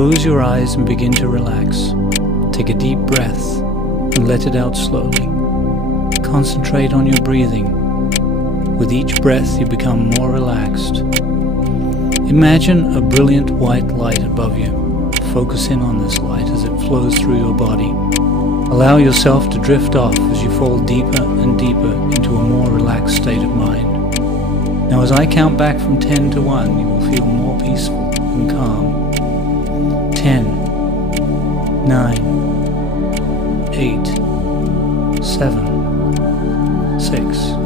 Close your eyes and begin to relax. Take a deep breath and let it out slowly. Concentrate on your breathing. With each breath, you become more relaxed. Imagine a brilliant white light above you. Focus in on this light as it flows through your body. Allow yourself to drift off as you fall deeper and deeper into a more relaxed state of mind. Now, as I count back from 10 to 1, you will feel more peaceful and calm. 10, 9, 8, 7, 6.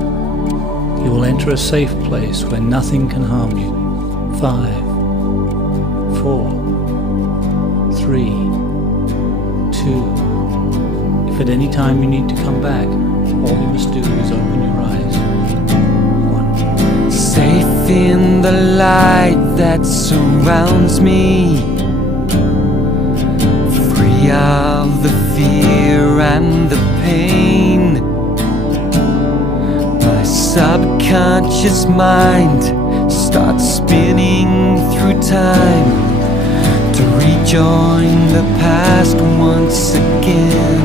You will enter a safe place where nothing can harm you. 5, 4, 3, 2. If at any time you need to come back, all you must do is open your eyes. 1. Safe in the light that surrounds me, free of the fear and the pain. My subconscious mind starts spinning through time to rejoin the past once again.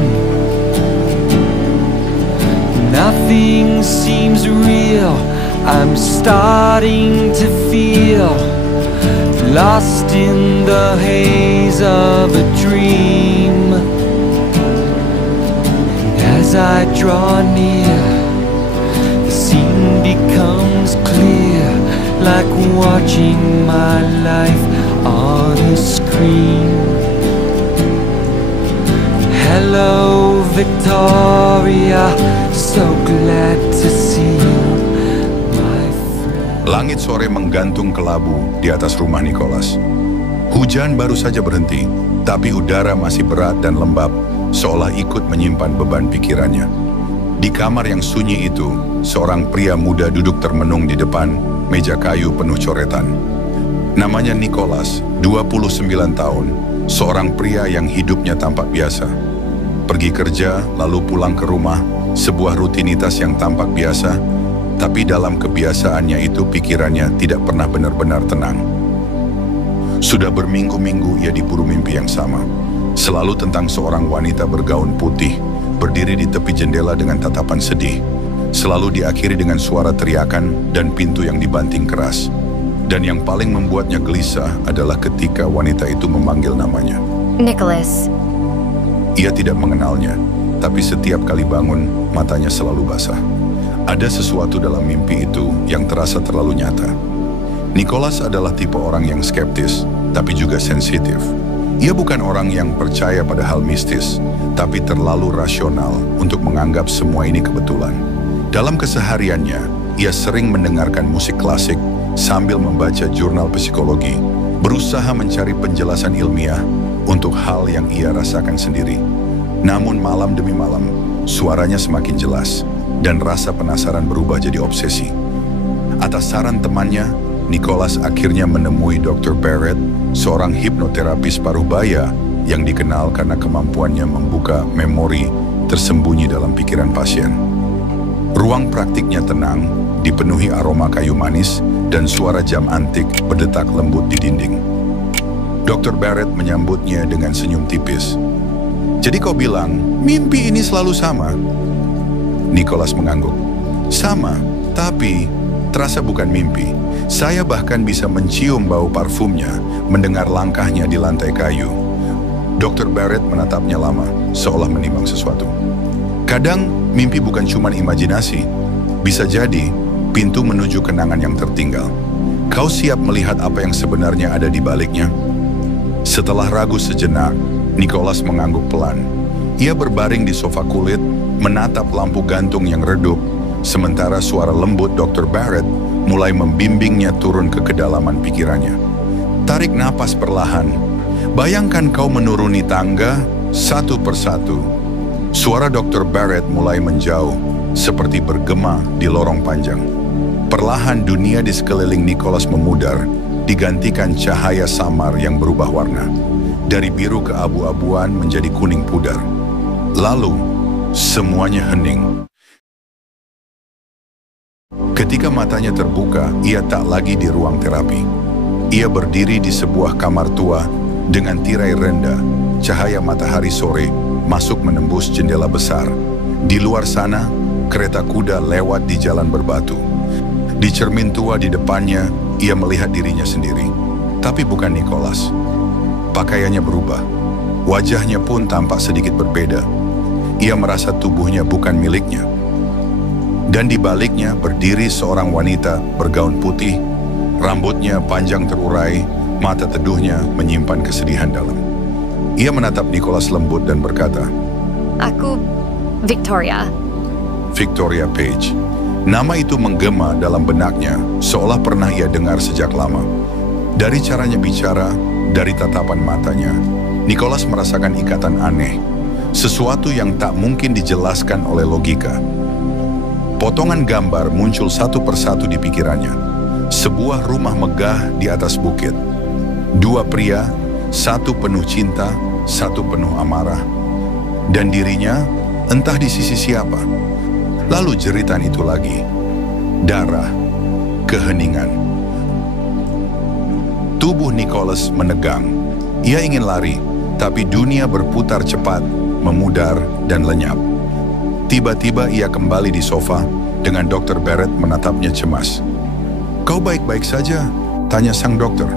Nothing seems real, I'm starting to feel lost in the haze of a dream. And as I draw near, the scene becomes clear, like watching my life on a screen. Hello, Victoria, so glad to see you, my friend. Langit sore menggantung kelabu di atas rumah Nicholas. Hujan baru saja berhenti, tapi udara masih berat dan lembab, seolah ikut menyimpan beban pikirannya. Di kamar yang sunyi itu, seorang pria muda duduk termenung di depan meja kayu penuh coretan. Namanya Nicholas, 29 tahun, seorang pria yang hidupnya tampak biasa. Pergi kerja, lalu pulang ke rumah, sebuah rutinitas yang tampak biasa, tapi dalam kebiasaannya itu pikirannya tidak pernah benar-benar tenang. Sudah berminggu-minggu ia diburu mimpi yang sama, selalu tentang seorang wanita bergaun putih, berdiri di tepi jendela dengan tatapan sedih, selalu diakhiri dengan suara teriakan dan pintu yang dibanting keras. Dan yang paling membuatnya gelisah adalah ketika wanita itu memanggil namanya. Nicholas. Ia tidak mengenalnya, tapi setiap kali bangun, matanya selalu basah. Ada sesuatu dalam mimpi itu yang terasa terlalu nyata. Nicholas adalah tipe orang yang skeptis, tapi juga sensitif. Ia bukan orang yang percaya pada hal mistis, tapi terlalu rasional untuk menganggap semua ini kebetulan. Dalam kesehariannya, ia sering mendengarkan musik klasik sambil membaca jurnal psikologi, berusaha mencari penjelasan ilmiah untuk hal yang ia rasakan sendiri. Namun malam demi malam, suaranya semakin jelas, dan rasa penasaran berubah jadi obsesi. Atas saran temannya, Nicholas akhirnya menemui Dr. Barrett, seorang hipnoterapis paruh baya yang dikenal karena kemampuannya membuka memori tersembunyi dalam pikiran pasien. Ruang praktiknya tenang, dipenuhi aroma kayu manis, dan suara jam antik berdetak lembut di dinding. Dr. Barrett menyambutnya dengan senyum tipis. "Jadi kau bilang, mimpi ini selalu sama?" Nicholas mengangguk. "Sama, tapi terasa bukan mimpi. Saya bahkan bisa mencium bau parfumnya, mendengar langkahnya di lantai kayu." Dr. Barrett menatapnya lama, seolah menimbang sesuatu. "Kadang, mimpi bukan cuma imajinasi. Bisa jadi, pintu menuju kenangan yang tertinggal. Kau siap melihat apa yang sebenarnya ada di baliknya?" Setelah ragu sejenak, Nicholas mengangguk pelan. Ia berbaring di sofa kulit, menatap lampu gantung yang redup, sementara suara lembut Dr. Barrett mulai membimbingnya turun ke kedalaman pikirannya. "Tarik napas perlahan. Bayangkan kau menuruni tangga satu persatu." Suara Dr. Barrett mulai menjauh, seperti bergema di lorong panjang. Perlahan dunia di sekeliling Nicholas memudar, digantikan cahaya samar yang berubah warna. Dari biru ke abu-abuan menjadi kuning pudar. Lalu, semuanya hening. Ketika matanya terbuka, ia tak lagi di ruang terapi. Ia berdiri di sebuah kamar tua, Dengan tirai rendah, cahaya matahari sore masuk menembus jendela besar. Di luar sana, kereta kuda lewat di jalan berbatu. Di cermin tua di depannya, ia melihat dirinya sendiri. Tapi bukan Nicholas. Pakaiannya berubah. Wajahnya pun tampak sedikit berbeda. Ia merasa tubuhnya bukan miliknya. Dan di baliknya berdiri seorang wanita bergaun putih, rambutnya panjang terurai, mata teduhnya menyimpan kesedihan dalam. Ia menatap Nicholas lembut dan berkata, Aku Victoria. Victoria Page. Nama itu menggema dalam benaknya, seolah pernah ia dengar sejak lama. Dari caranya bicara, dari tatapan matanya, Nicholas merasakan ikatan aneh, sesuatu yang tak mungkin dijelaskan oleh logika. Potongan gambar muncul satu persatu di pikirannya. Sebuah rumah megah di atas bukit. Dua pria, satu penuh cinta, satu penuh amarah. Dan dirinya, entah di sisi siapa. Lalu jeritan itu lagi. Darah, keheningan. Tubuh Nicholas menegang. Ia ingin lari, tapi dunia berputar cepat, memudar dan lenyap. Tiba-tiba ia kembali di sofa dengan Dr. Barrett menatapnya cemas. "Kau baik-baik saja?" tanya sang dokter.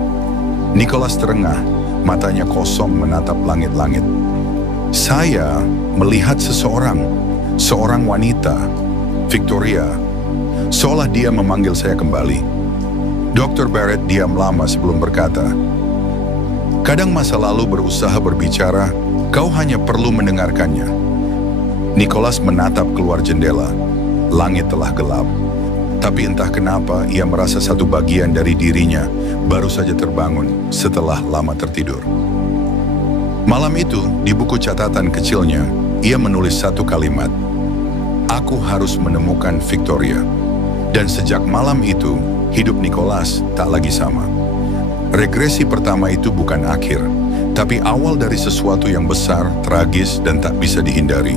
Nicholas terengah, matanya kosong menatap langit-langit. "Saya melihat seorang wanita, Victoria, seolah dia memanggil saya kembali." Dr. Barrett diam lama sebelum berkata, "Kadang masa lalu berusaha berbicara, kau hanya perlu mendengarkannya." Nicholas menatap keluar jendela. Langit telah gelap. Tapi entah kenapa ia merasa satu bagian dari dirinya baru saja terbangun setelah lama tertidur. Malam itu, di buku catatan kecilnya, ia menulis satu kalimat. "Aku harus menemukan Victoria." Dan sejak malam itu, hidup Nicholas tak lagi sama. Regresi pertama itu bukan akhir, tapi awal dari sesuatu yang besar, tragis, dan tak bisa dihindari.